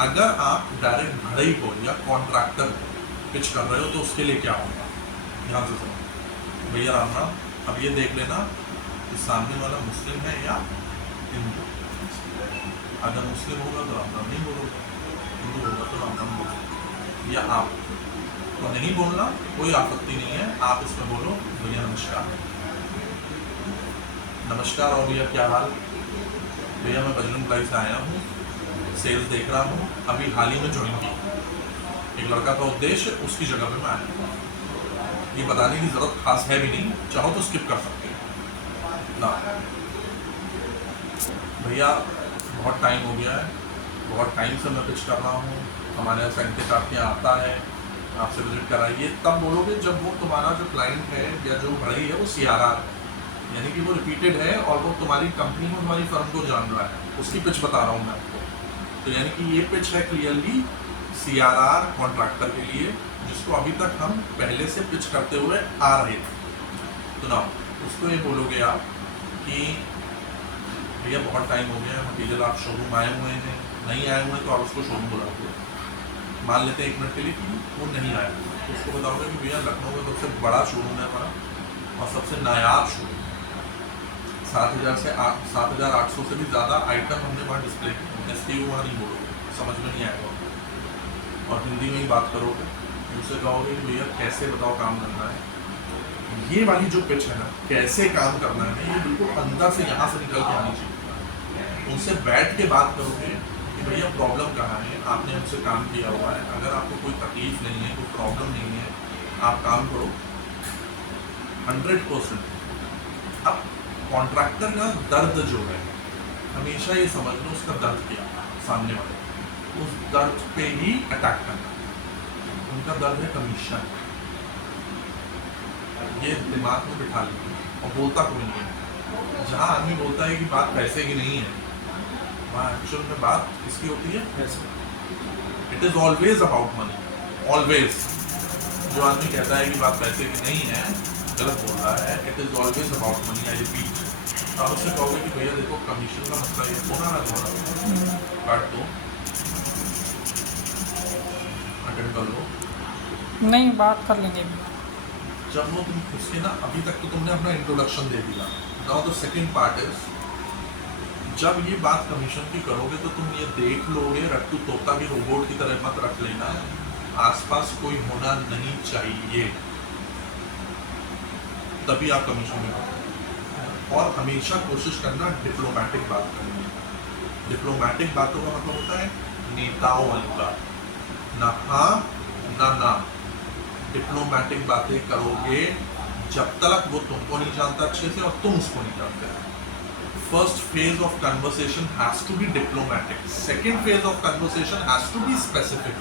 अगर आप डायरेक्ट भड़ई को या कॉन्ट्रैक्टर पिच कर रहे हो तो उसके लिए क्या होगा, ध्यान से सुनो भैया। राम राम। अब ये देख लेना कि सामने वाला मुस्लिम है या हिंदू। अगर मुस्लिम होगा तो राम राम नहीं बोलोगे, हिंदू होगा तो राम राम बोलोगे। या आप तो नहीं बोलना, कोई आपत्ति नहीं है, आप उसमें बोलो भैया नमस्कार। नमस्कार और भैया क्या हाल। भैया मैं बजरंग प्लाई से आया हूँ, सेल्स देख रहा हूँ, अभी हाल ही में ज्वाइन की। एक लड़का का उद्देश्य उसकी जगह पे मैं आया हूँ। ये बताने की ज़रूरत खास है भी नहीं, चाहो तो स्किप कर सकते हो ना। भैया बहुत टाइम हो गया है, बहुत टाइम से मैं पिच कर रहा हूँ, हमारे यहाँ संकेत आपके यहाँ आता है, आपसे विजिट कराइए। तब बोलोगे जब वो तुम्हारा जो क्लाइंट है या जो भड़ई है वो CRR है, यानी कि वो रिपीटेड है और वो तुम्हारी कंपनी को, तुम्हारी फर्म को जान रहा है, उसकी पिच बता रहा हूँ मैं आपको। तो यानी कि ये पिच है क्लियरली CRR कॉन्ट्रैक्टर के लिए, जिसको अभी तक हम पहले से पिच करते हुए आ रहे थे। तो ना उसको ये बोलोगे आप कि भैया बहुत टाइम हो गया है, मटीरियल आप शोरूम आए हुए हैं, नहीं आए हुए तो आप उसको शोरूम बुलाओगे। मान लेते हैं 1 मिनट के लिए कि वो नहीं आया, तो उसको बताओगे कि भैया लखनऊ का सबसे बड़ा शोरूम है हमारा और सबसे नायाब शोरूम, 7,800 से भी ज़्यादा आइटम हमने वहाँ डिस्प्ले किए। SKU वहाँ नहीं बोलोगे, समझ में नहीं आएगा, और हिंदी में ही बात करोगे। उनसे कहोगे कि भैया कैसे बताओ काम करना है। ये वाली जो पिच है ना, कैसे काम करना है, ये बिल्कुल अंदर से यहाँ से निकल के आनी चाहिए। उनसे बैठ के बात करोगे कि भैया प्रॉब्लम कहाँ है, आपने हमसे काम किया हुआ है, अगर आपको कोई तकलीफ नहीं है, कोई प्रॉब्लम नहीं है, आप काम करो 100%। अब कॉन्ट्रैक्टर का दर्द जो है, हमेशा ये समझ लो उसका दर्द क्या है, सामने वाले उस दर्द पे ही अटैक करना। उनका दर्द है कमीशन, ये दिमाग में बिठा लीजिए। और बोलता कोई नहीं है, जहाँ आदमी बोलता है कि बात पैसे की नहीं है, वहाँ एक्चुअल में बात किसकी होती है, पैसे। It is always about money, always. जो आदमी कहता है कि बात पैसे की नहीं है, गलत बोल रहा है। It is always about money, I repeat. आप उससे कहोगे कि भैया देखो कमीशन का मसला ये होना ना थोड़ा काट दो, अटेंड कर लो। नहीं, बात कर लेंगे। जब वो तुम उसके ना, अभी तक तो तुमने अपना इंट्रोडक्शन दे दिया, now the second part is, जब ये बात कमीशन की करोगे तो तुम ये देख लोगे, रट्टू तोता की रोबोट की तरह मत रख लेना, आसपास कोई होना नहीं चाहिए, तभी आप कमीशन में करोगे। और हमेशा कोशिश करना डिप्लोमेटिक बात करनी है। डिप्लोमेटिक बातों का मतलब होता है नेताओं वाली बात, ना हाँ ना ना। डिप्लोमेटिक बातें करोगे जब तक वो तुमको नहीं जानता अच्छे से और तुम उसको नहीं जानते। First phase of conversation has to be diplomatic, second phase of conversation has to be specific.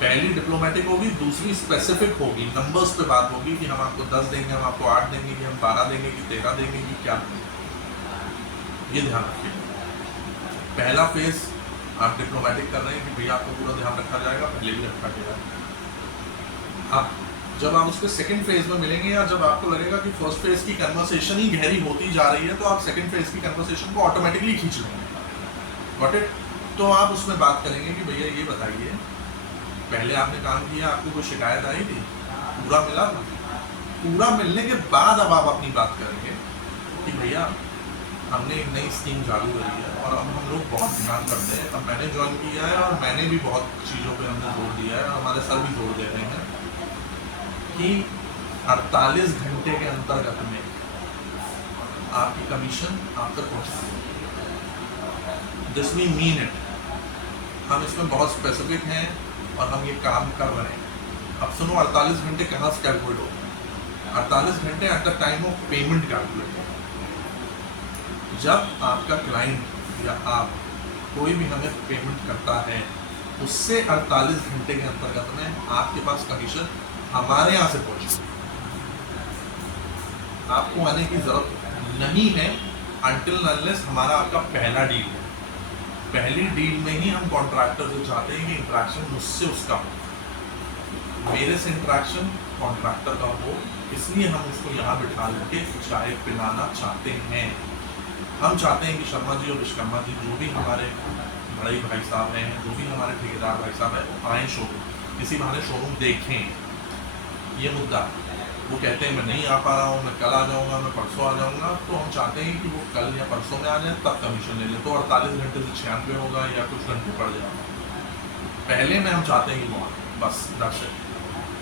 पहली डिप्लोमेटिक होगी, दूसरी स्पेसिफिक होगी, नंबर्स पे बात होगी कि हम आपको 10 देंगे, हम आपको 8 देंगे, कि हम 12 देंगे, कि 13 देंगे, कि क्या देंगे। ये ध्यान रखिए। पहला फेज आप डिप्लोमेटिक कर रहे हैं कि भैया आपको पूरा ध्यान रखा जाएगा, पहले भी रखा गया। आप जब आप उसके सेकंड फेज में मिलेंगे, या जब आपको लगेगा कि फर्स्ट फेज की कन्वर्सेशन ही गहरी होती जा रही है, तो आप सेकंड फेज की कन्वर्सेशन को ऑटोमेटिकली खींच लेंगे। Got it? तो आप उसमें बात करेंगे कि भैया ये बताइए, पहले आपने काम किया, आपको कोई शिकायत आई थी, पूरा मिला था? पूरा मिलने के बाद अब आप अपनी बात करेंगे कि भैया हमने एक नई स्कीम चालू करी है और अब हम लोग बहुत ध्यान करते हैं, अब मैंने ज्वाइन किया है और मैंने भी बहुत चीज़ों पे हमने जोर दिया है और हमारे सर भी जोर दे रहे हैं कि 48 घंटे के अंतर्गत में आपकी कमीशन आप तक पहुँचा। This we mean it. हम इसमें बहुत स्पेसिफिक हैं और हम ये काम कर रहे हैं। अब सुनो, 48 घंटे कहाँ से कैलकुलेट होगा? 48 घंटे at the time of payment calculate होगा। जब आपका क्लाइंट या आप कोई भी हमें पेमेंट करता है, उससे 48 घंटे के अंतर्गत में आपके पास कमीशन हमारे यहाँ से पहुँचे। आपको आने की जरूरत नहीं है अनटिल अनलेस हमारा आपका पहला डील है। पहली डील में ही हम कॉन्ट्रैक्टर से चाहते हैं कि इंट्रैक्शन मुझसे उसका हो, मेरे से इंट्रैक्शन कॉन्ट्रैक्टर का हो, इसलिए हम उसको यहाँ बिठा लेके चाय पिलाना चाहते हैं। हम चाहते हैं कि शर्मा जी और विश्वकर्मा जी जो भी हमारे बड़े भाई साहब हैं, जो भी हमारे ठेकेदार भाई साहब हैं, वो आएँ शोरूम, किसी बहाने शोरूम देखें। ये मुद्दा वो कहते हैं मैं नहीं आ पा रहा हूँ, मैं कल आ जाऊँगा, मैं परसों आ जाऊँगा, तो हम चाहते हैं कि वो कल या परसों में आ जाए, तब कमीशन ले लें। तो 48 घंटे से 96 होगा या कुछ घंटे पड़ जाएगा, पहले में हम चाहते हैं कि वो आए, बस दैट्स इट।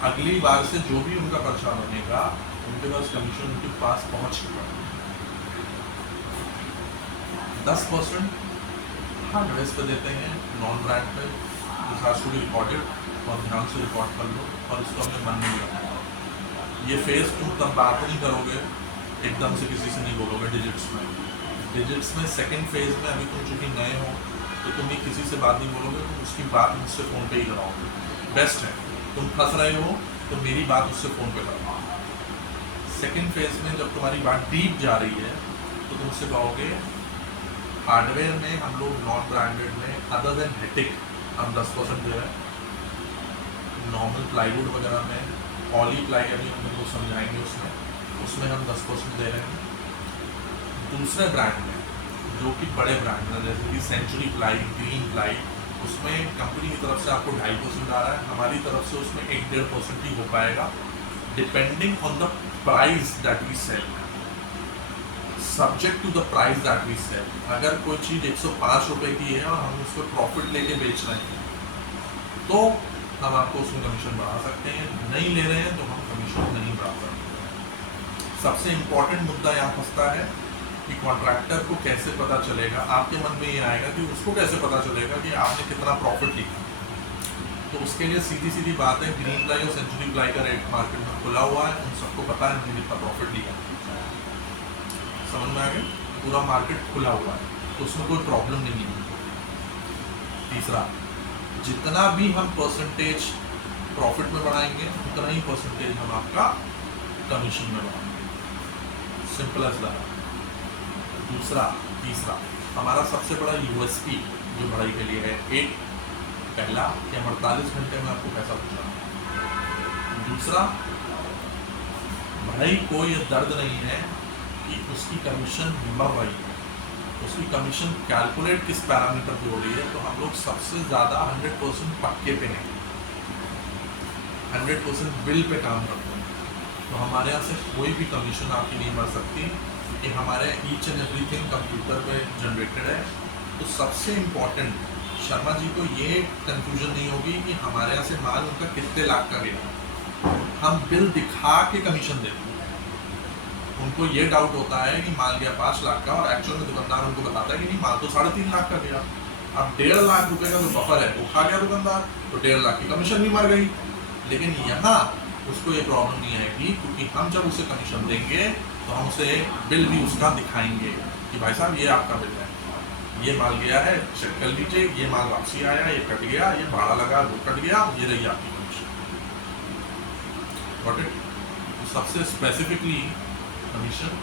अगली बार से जो भी उनका पर्चा बनेगा, उनके पास कमीशन उनके पास पहुँच चुका है। 10% हर ड्रेस पे देते हैं, नॉन ब्रांड पे, खास टू बी रिकॉर्डेड, और ध्यान से रिकॉर्ड कर लो और इसको अपने मन में रखना। ये फेस तुम तब बात नहीं करोगे, एकदम से किसी से नहीं बोलोगे डिजिट्स में। डिजिट्स में सेकंड फेज में अभी तुम चूँकि नए हो, तो तुम ये किसी से बात नहीं बोलोगे, तुम उसकी बात मुझसे फ़ोन पे ही कराओगे। बेस्ट है, तुम फंस रहे हो तो मेरी बात उससे फ़ोन पे कराओ। सेकंड फेज में जब तुम्हारी बात डीप जा रही है, तो तुम उससे कहोगे हार्डवेयर में हम लोग नॉन ब्रांडेड में अदर देन हेटिक हम 10% दे रहे हैं, नॉर्मल प्लाईवुड वगैरह में पॉली प्लाई अभी हम लोग समझाएंगे, उसमें हम 10% दे रहे हैं। दूसरे ब्रांड में जो कि बड़े ब्रांड हैं, जैसे कि सेंचुरी प्लाई, ग्रीन प्लाई, उसमें कंपनी की तरफ से आपको 2.5% आ रहा है, हमारी तरफ से उसमें 1-1.5% ही हो पाएगा, depending on the price that we sell, subject to the price that we sell. अगर कोई चीज़ 105 रुपये की है और हम उसको प्रॉफिट लेके बेच रहे हैं, तो हम आपको उसमें कमीशन बढ़ा सकते हैं, नहीं ले रहे हैं तो हम कमीशन नहीं बढ़ा सकते। सबसे इम्पोर्टेंट मुद्दा यहाँ फंसता है कि कॉन्ट्रैक्टर को कैसे पता चलेगा, आपके मन में ये आएगा कि उसको कैसे पता चलेगा कि आपने कितना प्रॉफिट लिखा। तो उसके लिए सीधी सीधी बात है, ग्रीन प्लाई और सेंचुरी प्लाई का रेट मार्केट में खुला हुआ है, उन सबको पता है हमने कितना प्रॉफिट लिया। समझ में आ गया, पूरा मार्केट खुला हुआ है, तो उसमें कोई प्रॉब्लम नहीं है। तीसरा, जितना भी हम परसेंटेज प्रॉफिट में बढ़ाएंगे, उतना ही परसेंटेज हम आपका कमीशन में बढ़ाएंगे, सिंपल एज दैट। तीसरा हमारा सबसे बड़ा यूएसपी जो बढ़ाई के लिए है, एक पहला कि हम 48 घंटे में आपको पैसा पहुँचाएं। दूसरा, बढ़ाई को ये दर्द नहीं है कि उसकी कमीशन बढ़ रही है, उसकी कमीशन कैलकुलेट किस पैरामीटर पे हो रही है, तो हम लोग सबसे ज़्यादा 100% पक्के पे हैं, 100% बिल पे काम करते हैं। तो हमारे यहाँ से कोई भी कमीशन आपकी नहीं बढ़ सकती, कि हमारे ईच एंड एवरीथिंग कंप्यूटर पे जनरेटेड है। तो सबसे इम्पॉर्टेंट, शर्मा जी को ये कंफ्यूजन नहीं होगी कि हमारे यहाँ से माल उनका कितने लाख का गया, हम बिल दिखा के कमीशन देते हैं। उनको ये डाउट होता है कि माल गया 5 लाख का, और एक्चुअल में दुकानदार उनको बताता है कि नहीं, माल तो 3.5 लाख का गया। अब 1.5 लाख रुपए का जो बफर है वो खा गया दुकानदार, तो 1.5 लाख की कमीशन भी मर गई। लेकिन यहाँ उसको ये प्रॉब्लम नहीं आएगी, क्योंकि हम जब उसे कमीशन देंगे तो हम उसे बिल भी उसका दिखाएंगे कि भाई साहब ये आपका बिल है, ये माल गया है, चेक कर लीजिए, ये माल वापसी आया, ये कट गया, ये भाड़ा लगा, वो कट गया, ये रही आपकी कमीशन। Got it? सबसे स्पेसिफिकली कमीशन